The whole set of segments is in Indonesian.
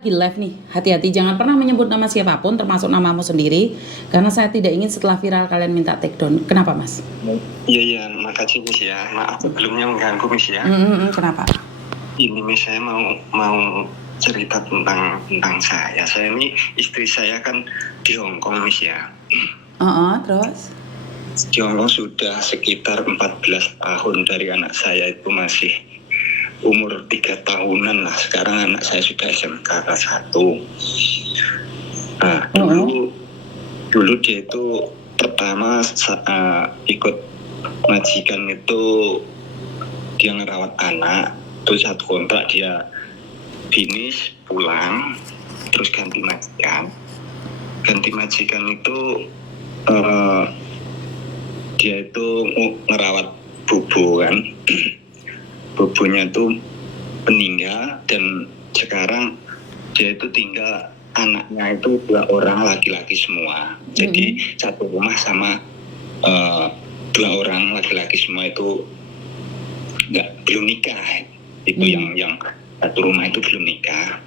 Lagi live nih, hati-hati jangan pernah menyebut nama siapapun termasuk namamu sendiri karena saya tidak ingin setelah viral kalian minta take down. Kenapa Mas? Iya, makasih Miss ya. Maaf sebelumnya mengganggu Miss ya. Kenapa? Ini Miss, saya mau cerita tentang saya. Saya ini, istri saya kan di Hong Kong Miss ya. Terus? Di Hong Kong sudah sekitar 14 tahun, dari anak saya itu masih umur 3 tahunan lah. Sekarang anak saya sudah SMK kelas 1. Nah, dulu dia itu pertama ikut majikan itu, dia ngerawat anak, terus satu kontrak dia finish pulang, terus ganti majikan itu dia itu ngerawat bubu kan. Bubunya itu meninggal dan sekarang dia itu tinggal, anaknya itu 2 orang laki-laki semua. Jadi satu rumah sama 2 orang laki-laki semua itu belum nikah. Itu yang satu rumah itu belum nikah.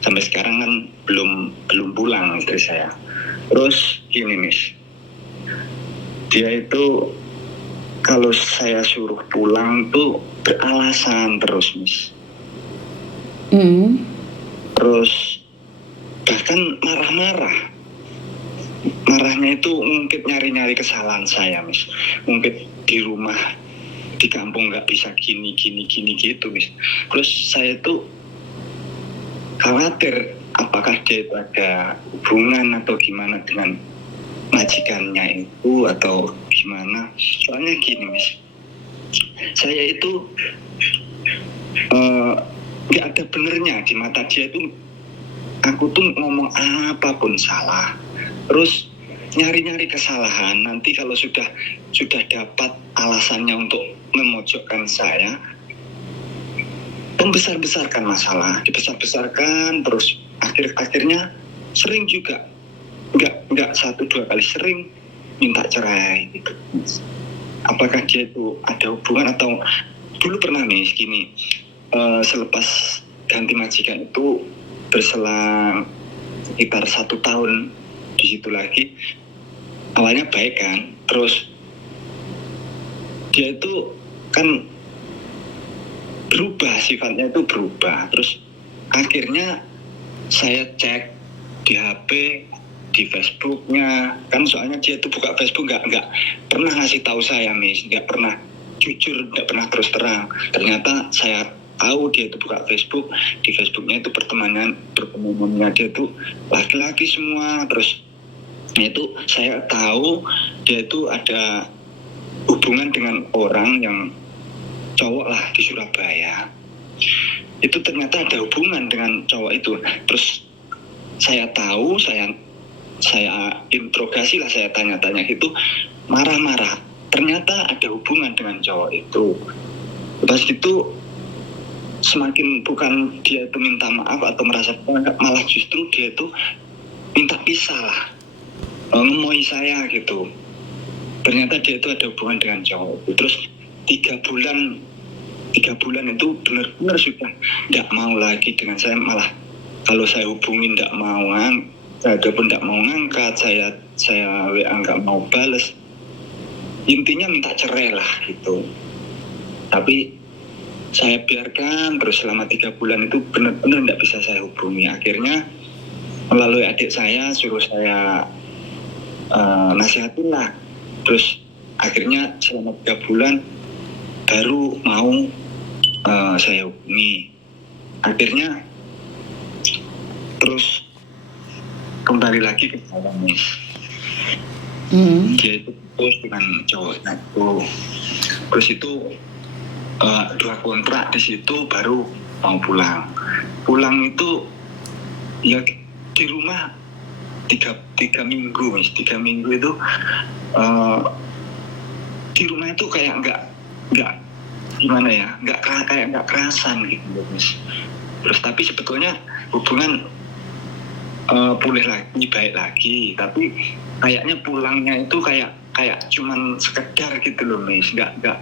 Sampai sekarang kan belum pulang istri saya. Terus gini Miss, dia itu kalau saya suruh pulang tuh beralasan terus Miss. Terus bahkan marahnya itu mungkin nyari kesalahan saya Miss. Mungkin di rumah di kampung nggak bisa gini gitu Miss. Terus saya tuh khawatir apakah dia itu ada hubungan atau gimana dengan majikannya itu atau gimana. Soalnya gini Miss, saya itu nggak ada benernya di mata dia itu. Aku tuh ngomong apapun salah, terus nyari kesalahan. Nanti kalau sudah dapat alasannya untuk memojokkan saya, membesar-besarkan masalah, dibesar-besarkan terus. Akhirnya sering juga nggak 1-2 kali, sering minta cerai gitu. Apakah dia itu ada hubungan atau dulu pernah nih gini, selepas ganti majikan itu berselang sekitar 1 tahun di situ lagi, awalnya baik kan, terus dia itu kan berubah, sifatnya itu berubah. Terus akhirnya saya cek di HP, di Facebooknya kan, soalnya dia itu buka Facebook nggak pernah ngasih tahu saya Miss, nggak pernah jujur, nggak pernah terus terang. Ternyata saya tahu dia itu buka Facebook, di Facebooknya itu pertemanannya dia itu laki-laki semua. Terus itu saya tahu dia itu ada hubungan dengan orang yang cowok lah di Surabaya. Itu ternyata ada hubungan dengan cowok itu. Terus saya tahu, saya interogasi lah, saya tanya-tanya gitu, marah-marah. Ternyata ada hubungan dengan cowok itu. Pas itu semakin bukan dia itu minta maaf atau merasa malah justru dia itu minta pisah lah, ngemoy saya gitu. Ternyata dia itu ada hubungan dengan cowok. Terus 3 bulan itu benar-benar sudah tidak mau lagi dengan saya. Malah kalau saya hubungin tidak mau, pun tidak mau ngangkat, saya WA nggak mau bales. Intinya minta cerai lah gitu. Tapi saya biarkan terus selama 3 bulan itu benar-benar tidak bisa saya hubungi. Akhirnya melalui adik saya suruh saya nasihatin lah. Terus akhirnya selama 3 bulan baru mau saya hubungi. Akhirnya terus kembali lagi ke saya Miss. Dia itu terus dengan cowoknya itu. Terus itu 2 kontrak di situ baru mau pulang itu ya di rumah 3 minggu Miss. 3 minggu itu di rumah itu kayak nggak gimana ya, kayak nggak kerasan gitu Miss. Terus tapi sebetulnya hubungan pulih lagi, baik lagi, tapi kayaknya pulangnya itu kayak cuman sekedar gitu loh Miss, nggak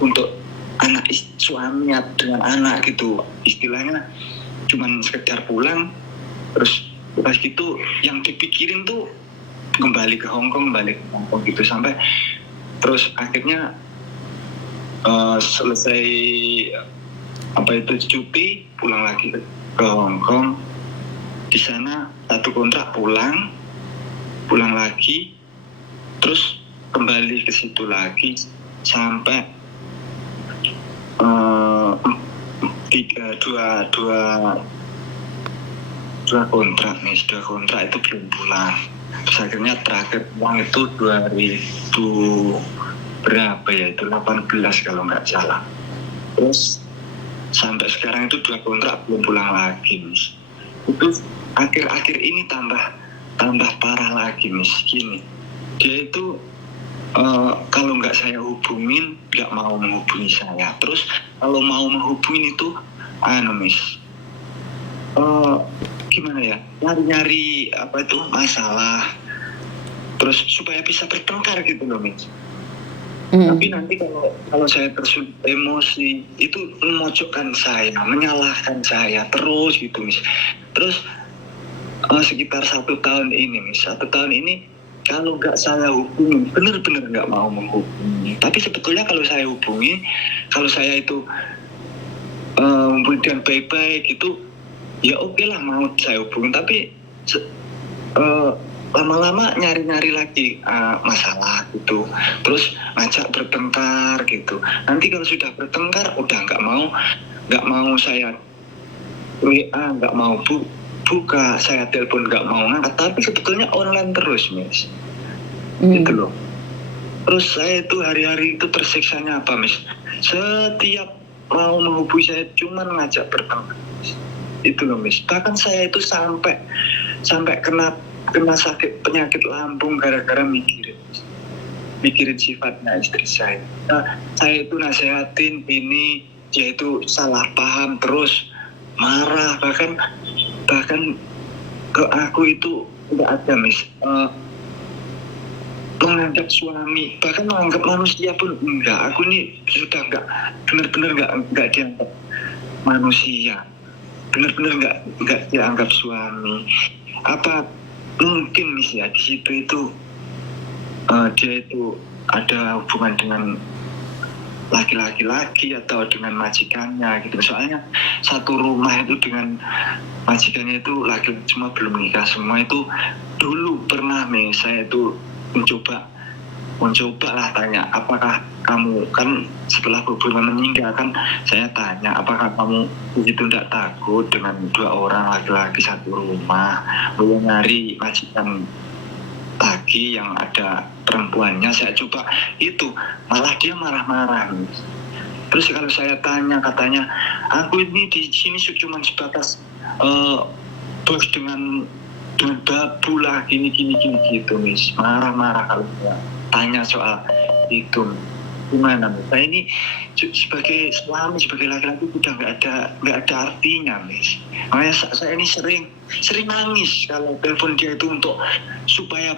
untuk anak suami dengan anak gitu. Istilahnya cuman sekedar pulang, terus pas gitu yang dipikirin tuh kembali ke Hong Kong gitu, sampai terus akhirnya selesai cuti, pulang lagi ke Hong Kong. Di sana 1 kontrak, pulang lagi, terus kembali ke situ lagi sampai dua kontrak itu belum pulang. Terus akhirnya terakhir pulang itu 2000 berapa ya, itu 18 kalau nggak salah. Terus sampai sekarang itu 2 kontrak belum pulang lagi, Miss. Itu akhir-akhir ini tambah parah lagi, Miss. Gini, dia itu kalau nggak saya hubungin nggak mau menghubungi saya. Terus kalau mau menghubungin itu Miss, gimana ya, nyari masalah, terus supaya bisa bertengkar gitu loh, Miss. Tapi nanti kalau saya tersulut emosi, itu memojokkan saya, menyalahkan saya terus gitu, Miss. Terus sekitar 1 tahun ini, Miss, 1 tahun ini kalau nggak saya hubungi, bener-bener nggak mau menghubungi. Tapi sebetulnya kalau saya hubungi, kalau saya itu kemudian baik-baik gitu, ya oke lah, mau saya hubungi. Tapi lama-lama nyari-nyari lagi masalah gitu, terus ngajak bertengkar gitu. Nanti kalau sudah bertengkar udah nggak mau saya WA, nggak mau buka, saya telepon nggak mau ngangkat, tapi sebetulnya online terus, Miss. Gitu loh. Terus saya itu hari-hari itu tersiksanya apa, Miss? Setiap mau menghubungi saya cuman ngajak bertengkar. Itu loh, Miss. Bahkan saya itu sampai kena sakit penyakit lambung gara-gara mikirin sifatnya istri saya. Saya itu nasehatin ini, dia itu salah paham, terus marah, bahkan ke aku itu nggak ada, Miss, menganggap suami, bahkan menganggap manusia pun enggak. Aku ini sudah benar-benar nggak dianggap manusia, benar-benar nggak dianggap suami. Apa mungkin, Miss, ya di situ itu dia itu ada hubungan dengan laki-laki atau dengan majikannya gitu. Soalnya satu rumah itu dengan majikannya itu laki-laki semua, belum nikah semua. Itu dulu pernah, Miss, saya itu mencoba lah tanya, apakah kamu, kan setelah hubungan meninggal kan saya tanya, apakah kamu begitu tidak takut dengan 2 orang laki-laki satu rumah, belum nyari majikan lagi yang ada perempuannya. Saya coba itu, malah dia marah-marah. Terus kalau saya tanya, katanya aku ini di sini cuma sebatas bos dengan babu lah, gini gitu, Miss. Marah-marah kalau saya tanya soal itu. Gimana, Miss? Saya ini sebagai suami, sebagai laki-laki sudah nggak ada artinya, Miss. Makanya saya ini sering nangis kalau telepon dia itu, untuk supaya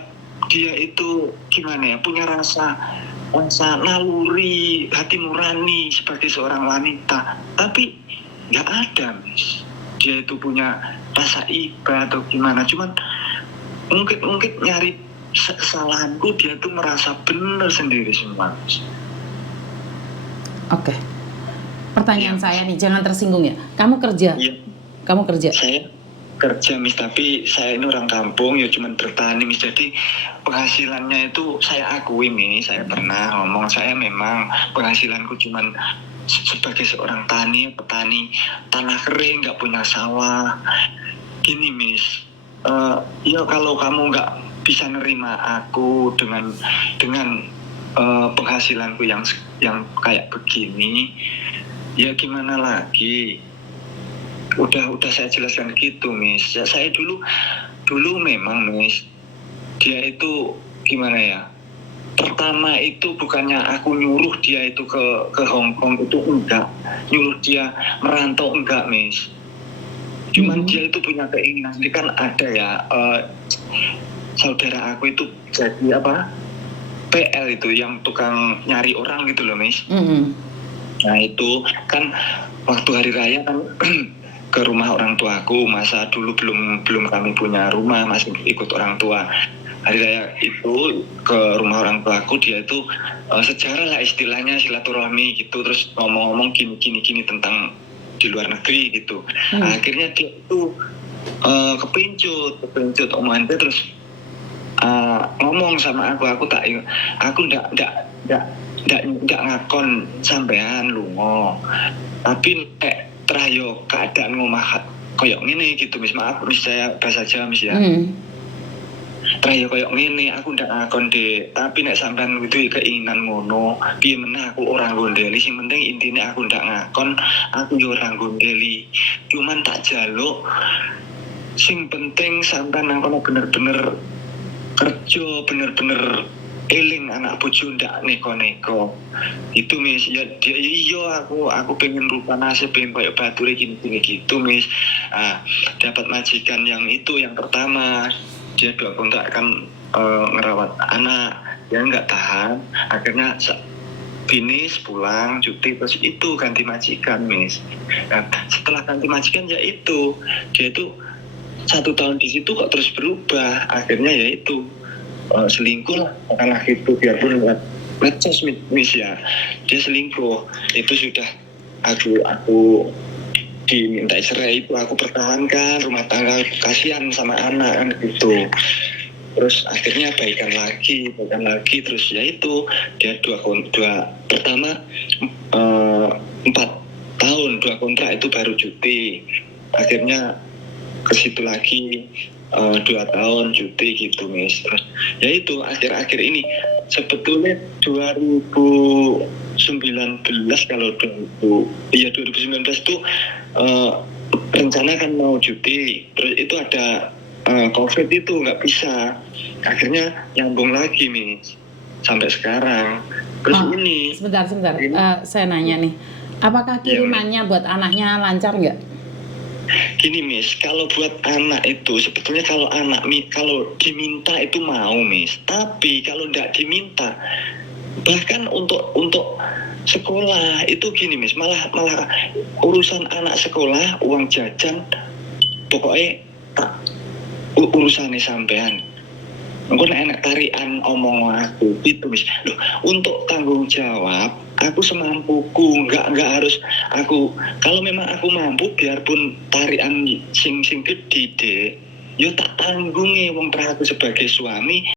dia itu gimana ya, punya rasa naluri, hati nurani sebagai seorang wanita. Tapi nggak ada, Miss. Dia itu punya rasa iba atau gimana, cuman mungkin nyari kesalahanku, dia tuh merasa benar sendiri semua. Oke. Pertanyaan saya nih, jangan tersinggung ya. Kamu kerja? Iya. Kamu kerja? Saya kerja, Miss, tapi saya ini orang kampung ya, cuman bertani, Miss. Jadi penghasilannya itu saya akui, Miss, saya pernah ngomong, saya memang penghasilanku cuman sebagai seorang petani tanah kering, nggak punya sawah. Gini, Miss, ya kalau kamu nggak bisa nerima aku dengan penghasilanku yang kayak begini, ya gimana lagi? Udah saya jelaskan gitu, Miss. Ya, saya dulu memang, Miss, dia itu gimana ya? Pertama itu bukannya aku nyuruh dia itu ke Hong Kong, itu enggak. Nyuruh dia merantau enggak, Miss. Cuman dia itu punya keinginan. Jadi kan ada ya, saudara aku itu jadi PL itu, yang tukang nyari orang gitu loh, Miss. Nah itu kan waktu hari raya kan ke rumah orang tuaku, masa dulu belum belum kami punya rumah, masih ikut orang tua. Hari raya itu ke rumah orang tuaku, dia itu sejarah lah istilahnya, silaturahmi gitu, terus ngomong-ngomong gini tentang di luar negeri gitu. Akhirnya dia itu kepincut omongan dia, terus ngomong sama aku tak, aku ndak ngakon sampean lunga, tapi nek terayo keadaan ngomah koyok ngene gitu, mis, maaf mis, saya bahasa Jawa mis ya. Terayo koyok ngene aku ndak ngakon dek, tapi nek sampean itu keinginan ngono, piye meneh aku orang gondeli, sing penting intine aku ndak ngakon, aku yo orang gondeli, cuman tak jaluk sing penting sampean nang kono bener-bener kerja, bener-bener eling anak bojo ndak neko-neko. Itu mis, ya dia iya aku pengen rupa nasib, pengen kayak bature gini gitu mis. Dapat majikan yang itu yang pertama, dia 2 kontrak kan ngerawat anak, dia nggak tahan, akhirnya finish pulang cuti, terus itu ganti majikan mis. Setelah ganti majikan ya itu dia itu 1 tahun di situ kok terus berubah, akhirnya ya itu selingkuh lah karena itu, biarpun medsos mis ya, dia selingkuh. Itu sudah aku diminta cerai, itu aku pertahankan rumah tangga, kasihan sama anak kan gitu. Terus akhirnya baikan lagi terus ya itu dia pertama 4 tahun 2 kontrak itu baru cuti, akhirnya ke situ lagi 2 tahun cuti gitu mis. Terus ya itu akhir-akhir ini sebetulnya 2019 kalau 2019 itu rencana kan mau cuti, terus itu ada COVID itu nggak bisa, akhirnya nyambung lagi mis sampai sekarang. Terus ini sebentar saya nanya nih, apakah kirimannya buat anaknya lancar nggak? Gini mis, kalau buat anak itu sebetulnya kalau diminta itu mau mis, tapi kalau nggak diminta, bahkan untuk sekolah itu gini mis, malah urusan anak sekolah, uang jajan, pokoknya urusannya sampean. Engko nek enak tarian omong aku gitu mis. Loh, untuk tanggung jawab aku semampuku, nggak harus aku, kalau memang aku mampu biarpun tarian sing gede deh, yo tak tanggungi wong aku sebagai suami.